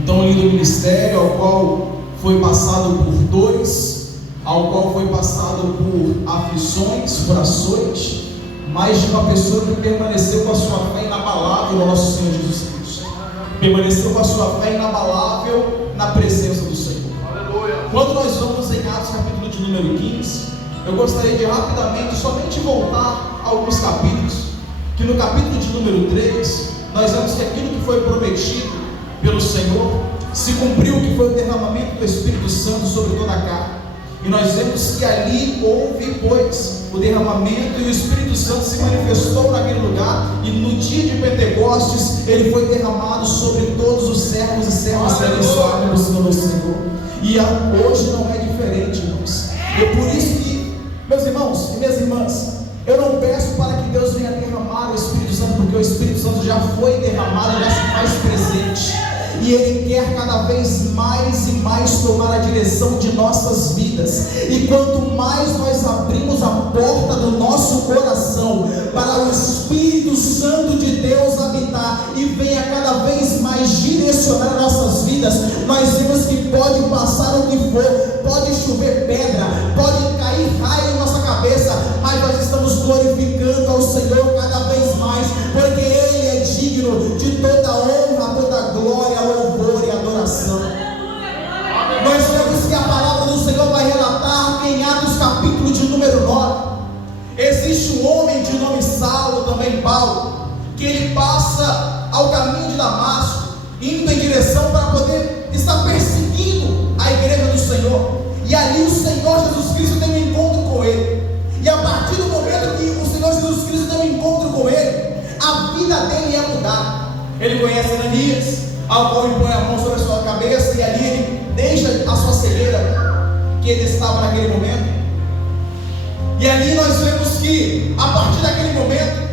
um tão lindo ministério, ao qual foi passado por dores, ao qual foi passado por aflições, por açoites, mas de uma pessoa que permaneceu com a sua fé inabalável no nosso Senhor Jesus Cristo, permaneceu com a sua fé inabalável na presença do Senhor. Aleluia. Quando nós vamos em Atos capítulo de número 15, eu gostaria de rapidamente somente voltar a alguns capítulos, que no capítulo de número 3, nós vemos que aquilo que foi prometido pelo Senhor se cumpriu, que foi o derramamento do Espírito Santo sobre toda a carne. E nós vemos que ali houve, pois, o derramamento, e o Espírito Santo se manifestou naquele lugar, e no dia de Pentecostes ele foi derramado sobre todos os servos e servas que ali estavam buscando o Senhor. E hoje não é diferente, irmãos. É por isso que, meus irmãos e minhas irmãs, eu não peço para que Deus venha derramar o Espírito Santo, porque o Espírito Santo já foi derramado, já se faz presente, e Ele quer cada vez mais e mais tomar a direção de nossas vidas. E quanto mais nós abrimos a porta do nosso coração para o Espírito Santo de Deus habitar e venha cada vez mais direcionar nossas vidas, nós vemos que pode passar o que for, pode chover pedra, pode cair raio em nossa cabeça, mas nós estamos glorificando ao Senhor cada vez mais, porque Ele é digno de toda honra, toda glória, louvor e adoração. Nós vemos que a palavra do Senhor vai relatar que em Atos capítulo de número 9, existe um homem de nome Saulo, também Paulo, que ele passa ao caminho de Damasco, indo em direção para poder estar perseguindo a igreja do Senhor, e ali o Senhor Jesus Cristo tem um encontro com ele, e a partir do momento que o Senhor Jesus Cristo tem um encontro com ele, a vida dele é mudada. Ele conhece Ananias, ao qual ele põe a mão sobre a sua cabeça, e ali ele deixa a sua cegueira que ele estava naquele momento. E ali nós vemos que, a partir daquele momento,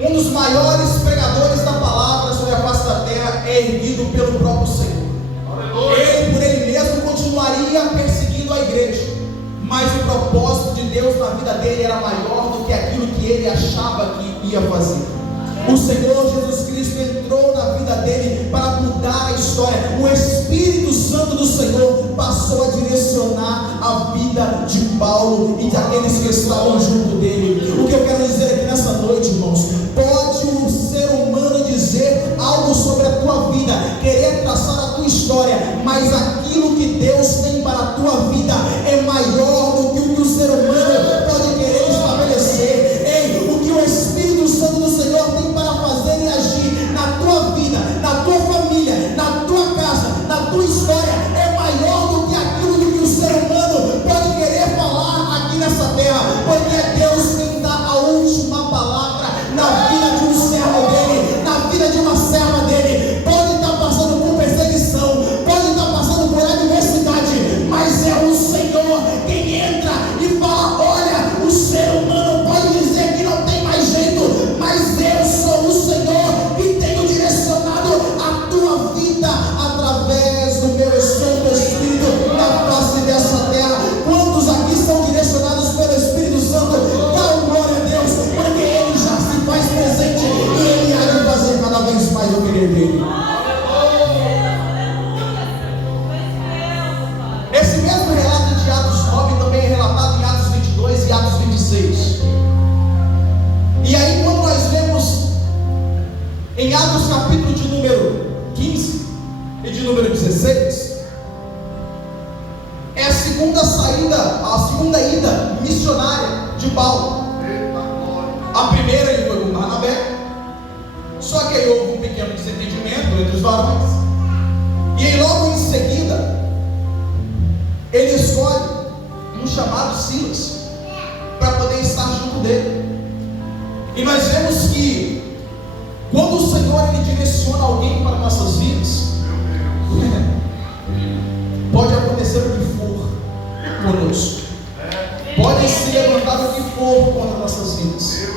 um dos maiores pregadores da palavra sobre a face da terra é erguido pelo próprio Senhor. Ele, por ele mesmo, continuaria perseguindo a igreja, mas o propósito de Deus na vida dele era maior do que aquilo que ele achava que ia fazer. O Senhor Jesus Cristo entrou na vida dele para mudar a história. O Espírito Santo do Senhor passou a direcionar a vida de Paulo e daqueles que estavam junto dele. O que eu quero dizer aqui nessa noite, irmãos, pode um ser humano dizer algo sobre a tua vida, querer traçar a tua história, mas aquilo que Deus tem para a tua vida é maior do que o que o ser humano pode querer estabelecer. Ei, o que o Espírito Santo do Senhor tem para fazer e agir na tua vida, na tua família, na tua casa, na tua história, é maior do que aquilo que o ser humano pode querer falar aqui nessa terra, porque é Deus quem dá a última palavra na vida de um servo dele, na vida de uma serva dele. Pode estar passando por perseguição, pode estar passando por adversidade, mas é o Senhor quem entra e fala: olha, o ser humano pode dizer que não tem mais jeito, mas eu sou o Senhor que tenho direcionado a tua vida através do meu Santo Espírito na face dessa terra. Quantos aqui são direcionados pelo Espírito Santo? Dá glória a Deus, porque Ele já se faz presente e Ele há de fazer cada vez mais o querer dele. Esse mesmo relato de Atos 9 também é relatado em Atos 22 e Atos 26. E aí, quando nós vemos em Atos capítulo de número 15 e de número 16, é a segunda saída, a segunda ida missionária de Paulo. A primeira ele foi com Barnabé, só que aí houve um pequeno desentendimento entre os varões, e aí logo em seguida ele escolhe um chamado Silas para poder estar junto dele. E nós vemos que quando o Senhor ele direciona alguém para nossas vidas, pode acontecer o que for conosco, pode se levantar o que for contra nossas vidas,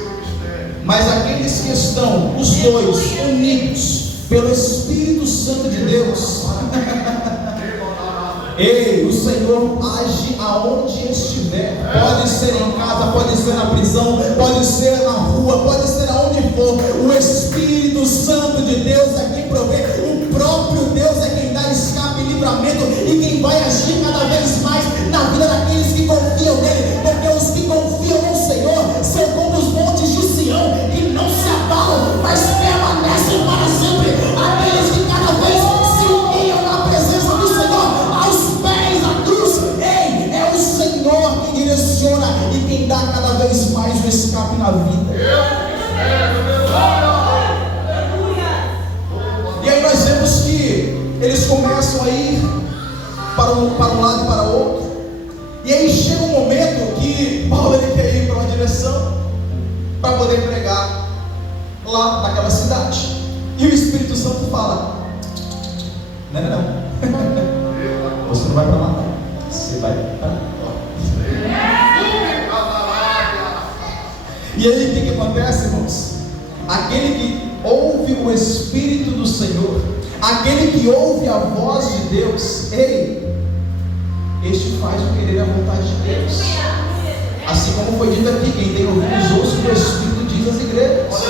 mas aqueles que estão, os dois, unidos pelo Espírito Santo de Deus, ei, o Senhor age aonde estiver. Pode ser em casa, pode ser na prisão, pode ser na rua, pode ser aonde for. O Espírito Santo de Deus é quem provê. O próprio Deus é quem dá para um lado e para o outro. E aí chega um momento que Paulo ele quer ir para uma direção para poder pregar lá naquela cidade. E o Espírito Santo fala: não. Você não vai para lá, não. Você vai para lá. E aí o que acontece, irmãos? Aquele que ouve o Espírito do Senhor, aquele que ouve a voz de Deus, este faz o querer a vontade de Deus. Assim como foi dito aqui, quem tem ouvidos ouça o que o Espírito diz às igrejas.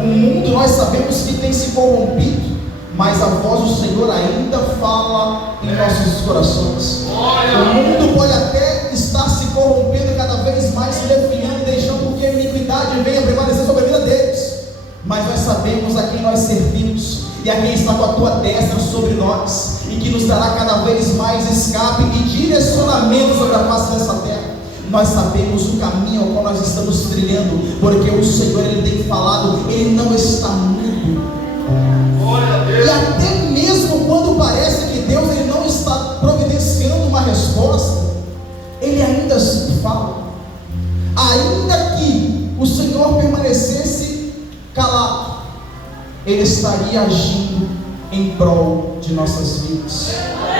O mundo, nós sabemos que tem se corrompido, mas a voz do Senhor ainda fala em nossos corações. O mundo pode até estar se corrompendo cada vez mais, se definhando e deixando que a iniquidade venha prevalecer sobre a vida deles. Mas nós sabemos a quem nós servimos e a quem está com a tua destra sobre nós, e que nos dará cada vez mais escape e direcionamento sobre a face dessa terra. Nós sabemos o caminho ao qual nós estamos trilhando, porque o Senhor ele tem falado, ele não está mudo. E até mesmo quando parece que Deus ele não está providenciando uma resposta, ele ainda assim fala. Ainda que o Senhor permanecesse calado, ele estaria agindo em prol de nossas vidas.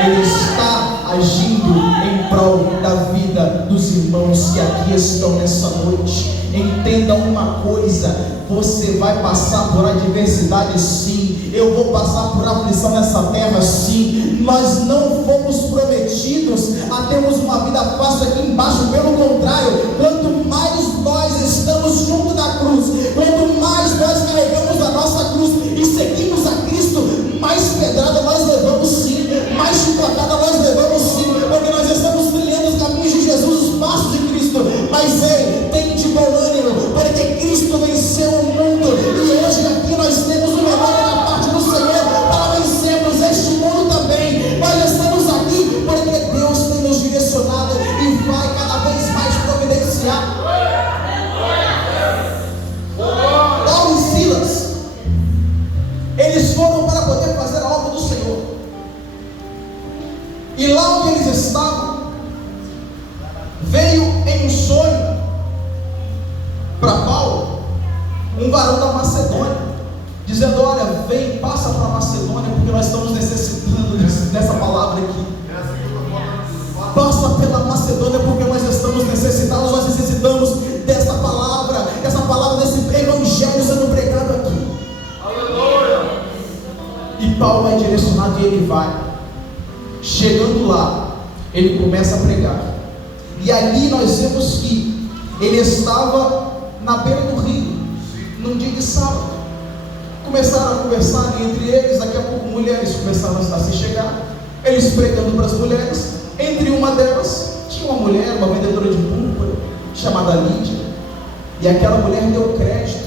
Ele está agindo em prol da vida dos irmãos que aqui estão nessa noite. Entenda uma coisa: você vai passar por adversidade, sim. Eu vou passar por aflição nessa terra, sim. Nós não fomos prometidos a termos uma vida fácil aqui embaixo. Pelo contrário, quanto mais nós estamos junto da cruz, quanto mais nós carregamos a nossa cruz e seguimos a Cristo, mais pedrada nós levamos, sim. Mais chicotada nós levamos, sim. Porque nós estamos trilhando os caminhos de Jesus, os passos de Cristo. Mas tem de bom ânimo, porque Cristo venceu o mundo, e hoje aqui nós temos uma memória da parte do Senhor para vencermos este mundo também. Nós estamos aqui porque Deus tem nos direcionado e vai cada vez mais providenciar. Paulo e Silas, eles foram para poder fazer a obra do Senhor, e lá onde eles estavam, veio em um sonho para Paulo um varão da Macedônia, dizendo: olha, vem, passa para a Macedônia, porque nós estamos necessitando dessa palavra aqui. Passa pela Macedônia, porque nós estamos necessitados, nós necessitamos dessa palavra desse evangelho sendo pregado aqui. Aleluia! E Paulo é direcionado e ele vai. Chegando lá, ele começa a pregar, e ali nós vemos que ele estava na beira do rio, num dia de sábado. Começaram a conversar entre eles. Daqui a pouco mulheres começaram a se chegar, eles pregando para as mulheres. Entre uma delas tinha uma mulher, uma vendedora de púrpura, chamada Lídia, e aquela mulher deu crédito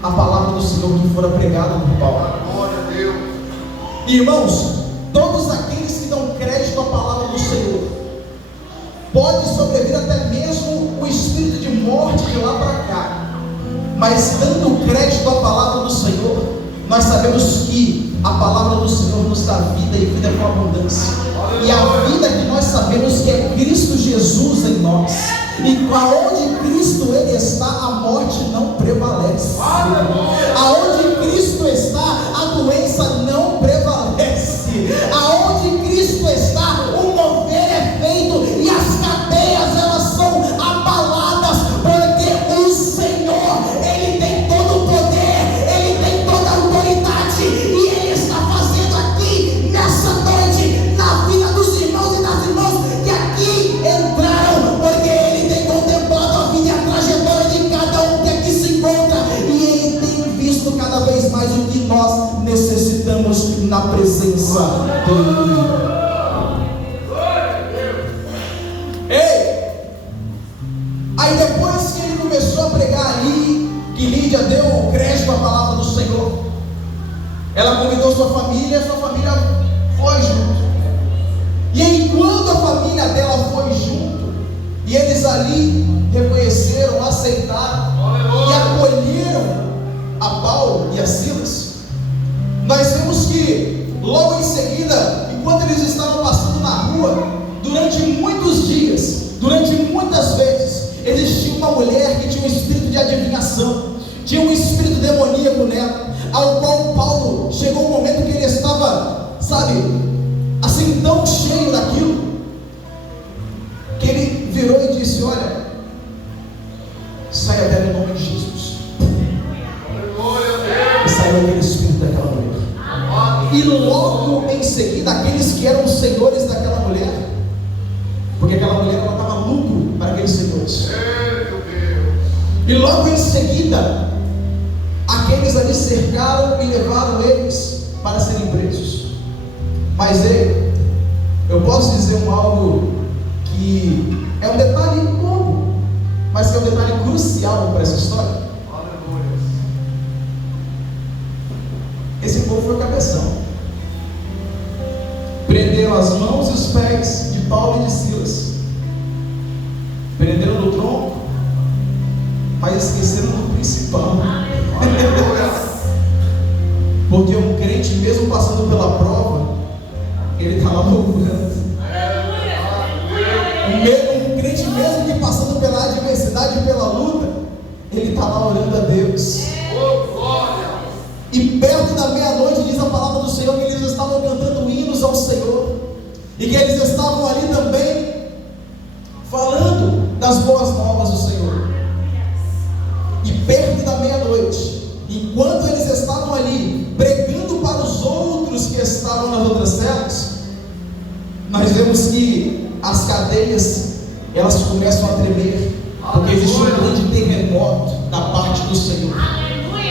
à palavra do Senhor que fora pregada por Paulo. Glória a Deus. Irmãos, todos aqueles que dão crédito à palavra do Senhor, pode sobrevir até mesmo o espírito de morte de lá para cá, mas dando crédito à palavra do Senhor, nós sabemos que a palavra do Senhor nos dá vida, e vida com abundância. E a vida que nós sabemos que é Cristo Jesus em nós, e aonde Cristo ele está, a morte não prevalece. Aonde Cristo está, a doença não prevalece. Aonde Cristo está, o mover é feito e as cadeias elas são abaladas, porque o Senhor ele tem todo o poder, ele tem toda a autoridade, e ele está fazendo aqui nessa noite na vida dos irmãos e das irmãs que aqui entraram, porque ele tem contemplado a vida e a trajetória de cada um que aqui se encontra, e ele tem visto cada vez mais o que nós necessitamos na presença dele. Aí depois que ele começou a pregar ali, que Lídia deu crédito à palavra do Senhor, ela convidou sua família foi junto. E aí quando a família dela foi junto, e eles ali reconheceram, aceitaram e acolheram a Paulo e a Silas, nós vemos que logo em seguida, enquanto eles estavam passando que tinha um espírito de adivinhação, tinha um espírito demoníaco nela, ao qual Paulo chegou um momento que ele estava, assim tão cheio daquilo, que ele virou e disse: olha, saia dela em nome de Jesus. E saiu aquele espírito daquela mulher. E logo em seguida, aqueles que eram os senhores daquela mulher, porque aquela mulher ela dava lucro para aqueles senhores, e logo em seguida, aqueles ali cercaram e levaram eles para serem presos. Mas eu posso dizer algo que é um detalhe bobo, mas que é um detalhe crucial para essa história. Esse povo foi cabeção. Prenderam as mãos e os pés de Paulo e de Silas, prenderam no tronco, mas esqueceram do principal. Porque um crente, mesmo passando pela prova, ele está lá louvando. Um crente, mesmo que passando pela adversidade e pela luta, ele está lá orando a Deus. E perto da meia-noite, diz a palavra do Senhor, que eles estavam cantando hinos ao Senhor, e que eles estavam ali também falando das boas novas do Senhor. E perto da meia-noite, enquanto eles estavam ali pregando para os outros que estavam nas outras celas, nós vemos que as cadeias elas começam a tremer, porque existe um grande terremoto da parte do Senhor.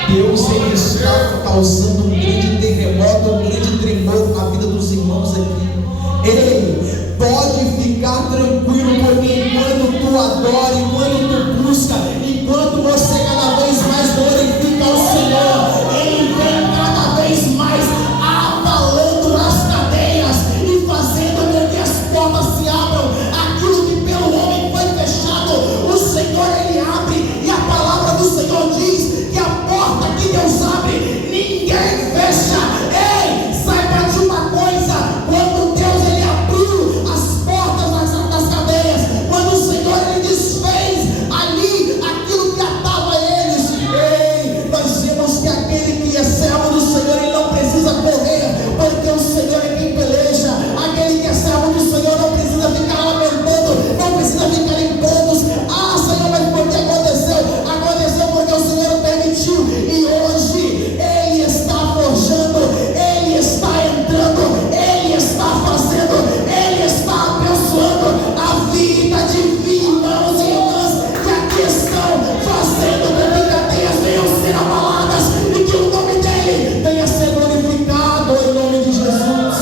Deus ele está causando um grande terremoto, um grande tremor na vida dos irmãos aqui. Ele pode ficar tranquilo, porque enquanto tu adora, enquanto tu busca, enquanto você cada vez mais glorifica ao Senhor, Ele vem cada vez mais abalando as cadeias e fazendo com que as portas se abram. Aquilo que pelo homem foi fechado, o Senhor ele abre, e a palavra do Senhor diz que a porta que Deus abre, ninguém fecha. Ei, saiba de uma coisa: quando Deus ele abriu as portas das cadeias, quando o Senhor ele desfez ali aquilo que atava eles, ei, nós vemos que aquele que é servo do Senhor ele não precisa correr, porque o Senhor é quem peleja. Aquele que é servo do Senhor não precisa ficar lamentando, não precisa ficar em pontos. Ah, Senhor, mas por que aconteceu? Aconteceu porque o Senhor permitiu, e hoje Ele está forjando, Ele está entrando, Ele está fazendo, Ele está abençoando a vida de irmãos e irmãs que aqui estão fazendo com que cadeias venham ser abaladas e que o nome dEle venha ser glorificado em nome de Jesus.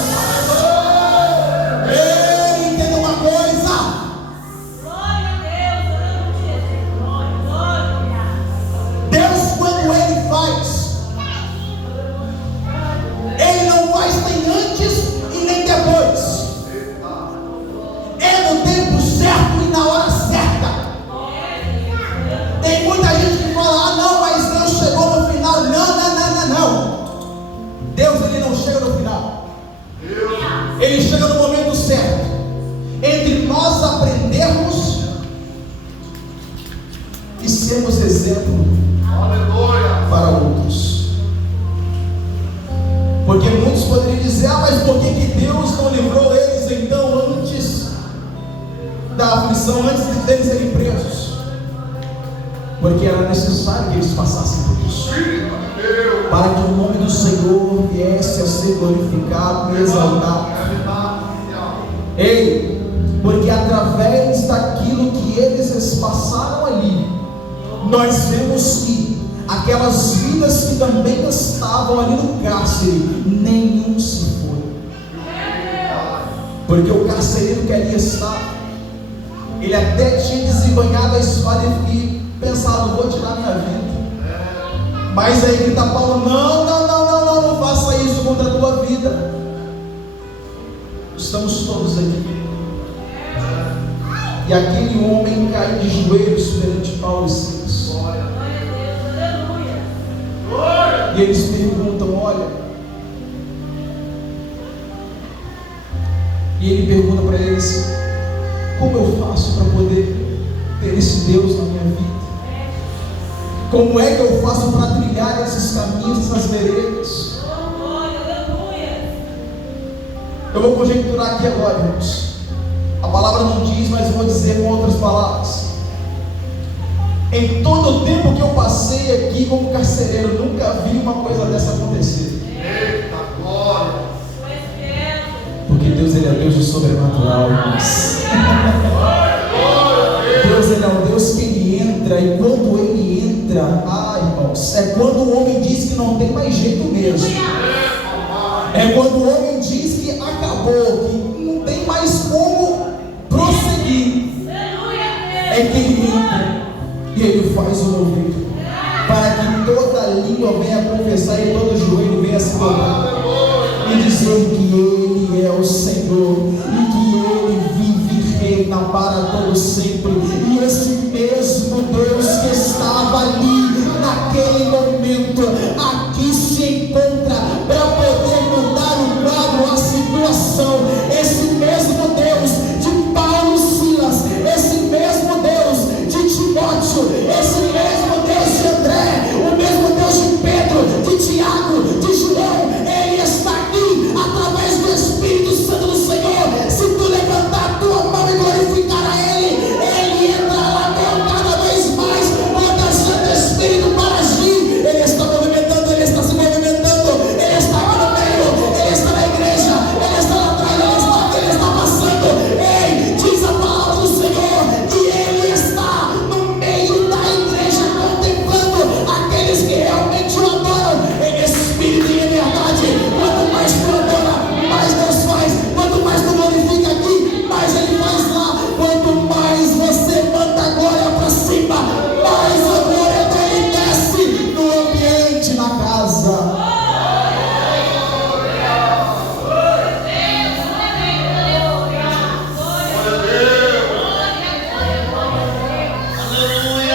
Ei, entenda uma coisa: Deus, quando Ele faz, Ele não faz nem antes e nem depois. É no tempo certo e na hora certa. Tem muita gente que fala: ah não, mas Deus chegou no final. Não. Deus ele não chega no final. Ele chega no momento certo, entre nós aprendermos e sermos exemplo para outros. Porque muitos poderiam dizer: ah, mas por que Deus não livrou eles então antes da aflição, antes de eles serem presos? Porque era necessário que eles passassem por isso, para que o nome do Senhor viesse a ser glorificado e exaltado. Ei, porque através daquilo que eles passaram ali, nós vemos que aquelas vidas que também estavam ali no cárcere, nenhum se foi. Porque o carcereiro que ali estava, ele até tinha desembanhado a espada e pensado: vou tirar minha vida. Mas aí grita Paulo: não faça isso contra a tua vida. Estamos todos aqui. E aquele homem cai de joelhos perante Paulo e Silas. E eles perguntam: olha, e ele pergunta para eles: como eu faço para poder ter esse Deus na minha vida? Como é que eu faço para trilhar esses caminhos, essas veredas? Eu vou conjecturar aqui agora, irmãos. A palavra não diz, mas eu vou dizer com outras palavras. Em todo o tempo que eu passei aqui como carcereiro, nunca vi uma coisa dessa acontecer. Eita glória! Porque Deus, Ele é Deus do sobrenatural, irmãos. Deus, Ele é um Deus que Ele entra, e quando Ele entra, irmãos, é quando o homem diz que não tem mais jeito mesmo. É quando o homem diz que acabou, que não tem mais como prosseguir. É que Ele entra e Ele faz o mover, para que toda língua venha confessar e todo joelho venha se dobrar e dizer que Ele é o Senhor e que Ele vive e reina para todo sempre. E esse mesmo Deus que estava ali naquele momento aqui se encontra para poder mudar o quadro, a situação. Esse mesmo Deus de Paulo e Silas, esse mesmo Deus de Timóteo, esse mesmo Deus de André, o mesmo Deus de Pedro, de Tiago, de João, Ele está aqui através do Espírito Santo do Senhor. Se tu levantar a tua mão e glorificar a Ele, Ele entrará cada vez mais, contagiando o Espírito para agir. Ele está movimentando, Ele está se movimentando, Ele está aqui no meio, Ele está na igreja, Ele está lá atrás, Ele está passando. Ei, diz a palavra do Senhor que Ele está no meio da igreja, contemplando aqueles que realmente o adoram em espírito e em verdade. Quanto mais tu adora, mais Deus faz. Quanto mais tu glorifica aqui, mais Ele faz lá. Quanto mais você manda a glória para cima, mais a glória dele desce no ambiente, na casa.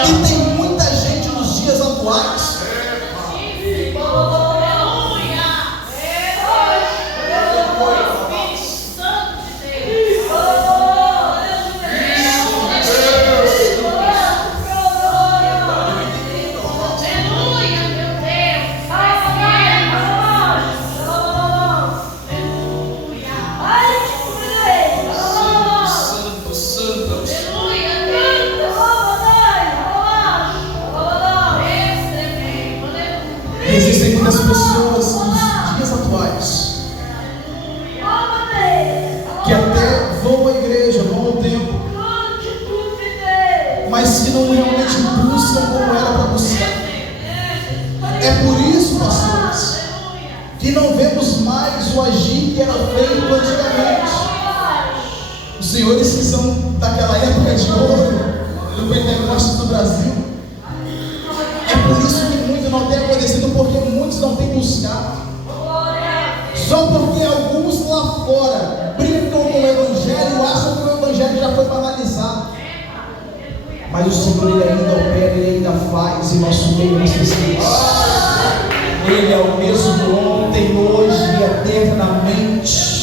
E tem muita gente nos dias atuais existem muitas pessoas nos dias atuais que até vão à igreja, vão ao templo, mas que não realmente buscam como era para buscar. É por isso, pastores, que não vemos mais o agir que era feito antigamente. Os senhores que são daquela época de ouro do Pentecostes no Brasil, é por isso que muito não tem acontecido, porque muitos não têm buscado. Só porque alguns lá fora brincam com o Evangelho, acham que o Evangelho já foi banalizado. Mas o Senhor, Ele ainda opera, Ele ainda faz em nosso meio, nessas vidas. Ele é o mesmo ontem, hoje e eternamente.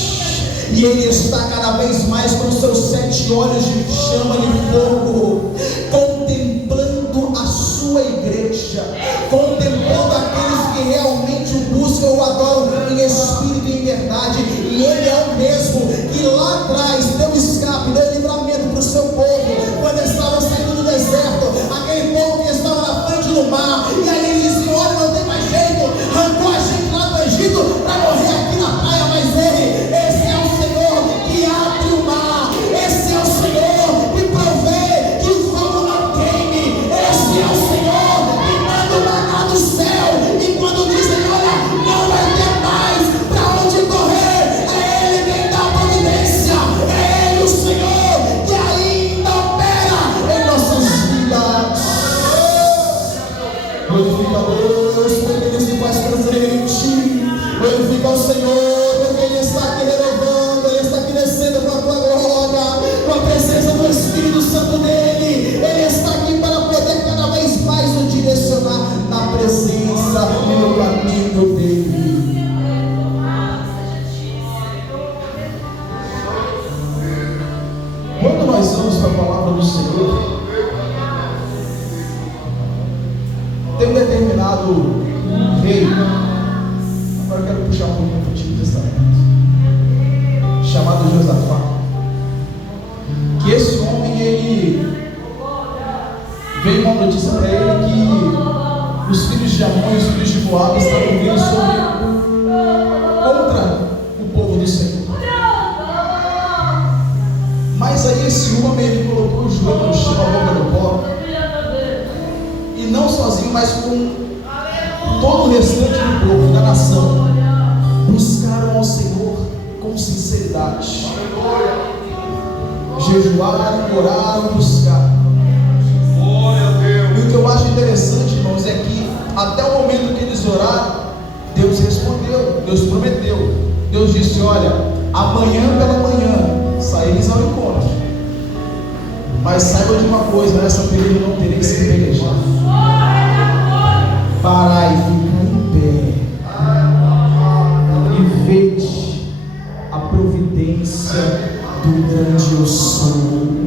E Ele está cada vez mais com seus 7 olhos de chama de fogo, contemplando a sua igreja, contemplando aqueles que realmente o buscam, o adoram em espírito e em verdade. E Ele é o mesmo que lá atrás deu escape, deu livramento para o seu povo, quando eles estavam saindo do deserto, aquele povo que estava na frente do mar. E aí Ele disse: olha, não tem mais jeito, arrancou a gente lá do Egito para morrer aqui na praia, mas esse é o Senhor que abre o mar, esse é o Senhor que provê que o fogo não queime, esse é o Senhor que manda o maná do céu, e quando dizem: olha, não vai ter mais para onde correr, é Ele quem dá providência, é Ele o Senhor que ainda veio uma notícia para ele que os filhos de Amon e os filhos de Moab estavam vindo contra o povo do Senhor. Mas aí esse homem, ele colocou o joelho no chão, a boca no pó, e não sozinho, mas com todo o restante do povo, da nação, buscaram ao Senhor com sinceridade. Jejuaram, oraram, buscaram. E o que eu acho interessante, irmãos, é que até o momento que eles oraram, Deus respondeu, Deus prometeu. Deus disse: olha, amanhã pela manhã saíres ao encontro, mas saiba de uma coisa: nessa período não tereis que pelejar. Parai, fica em pé e vede a providência do grande eu sou.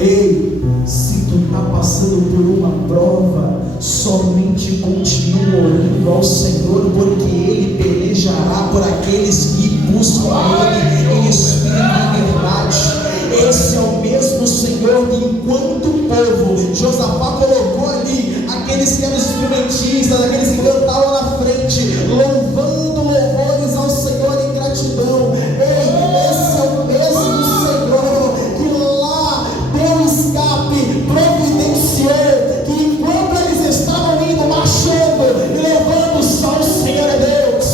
Ei, se tu está passando por uma prova, somente continua orando ao Senhor, porque Ele pelejará por aqueles que buscam a Ele em espírito e em verdade. Esse é o mesmo Senhor que, enquanto o povo, Josafá colocou ali aqueles que eram instrumentistas, aqueles que cantavam na frente, louvando louvores ao Senhor em gratidão. Ei, esse é o mesmo Senhor que lá deu escape, providenciou, que enquanto eles estavam indo, marchando e louvando, só o Senhor é Deus,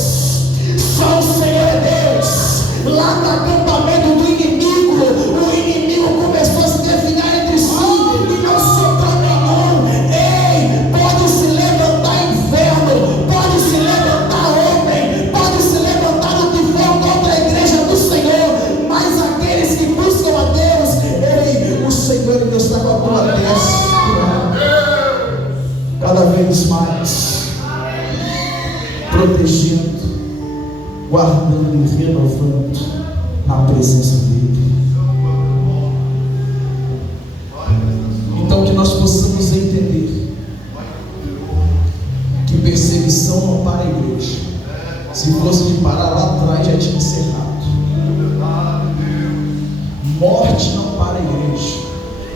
só o Senhor é Deus. Lá no acampamento do inimigo, o inimigo começou a se definhar entre si e não sobrou nenhum. Ei, pode se levantar inferno, pode se levantar homem, pode se levantar o que for contra a igreja do Senhor, mas aqueles que buscam a Deus, ei, o Senhor ainda está com a tua destra, cada vez mais protegendo, guardando e renovando na presença dele. Então que nós possamos entender que perseguição não para a igreja. Se fosse de parar lá atrás, já tinha encerrado. Morte não para a igreja,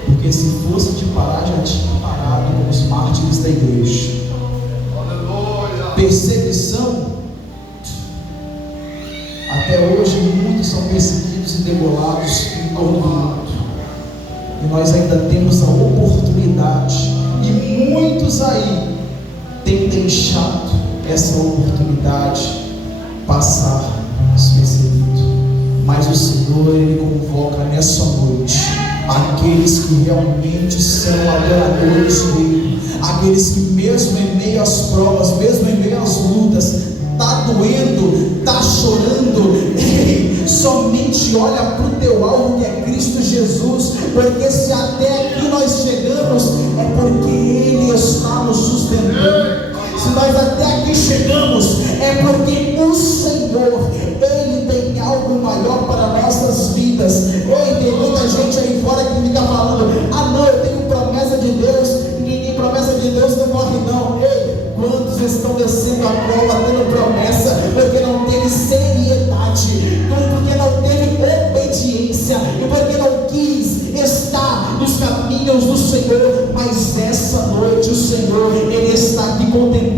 porque se fosse de parar, já tinha parado com os mártires da igreja. Perseguição, até hoje muitos são perseguidos e degolados em todo o mundo, e nós ainda temos a oportunidade, e muitos aí têm deixado essa oportunidade passar despercebido. Mas o Senhor, Ele convoca nessa noite aqueles que realmente são adoradores dele, aqueles que mesmo em meio às provas, mesmo em meio às lutas, está doendo, está chorando, ei, somente olha para o teu alvo, que é Cristo Jesus, porque se até aqui nós chegamos, é porque Ele está nos sustentando. Se nós até aqui chegamos, é porque o Senhor, Ele tem algo maior para nossas vidas. Ei, tem muita gente aí fora que fica falando: ah não, eu tenho promessa de Deus, e quem tem promessa de Deus não morre não. Ei, quantos estão descendo a prova tendo promessa, porque não teve seriedade, porque não teve obediência, e porque não quis estar nos caminhos do Senhor. Mas essa noite o Senhor, Ele está aqui contente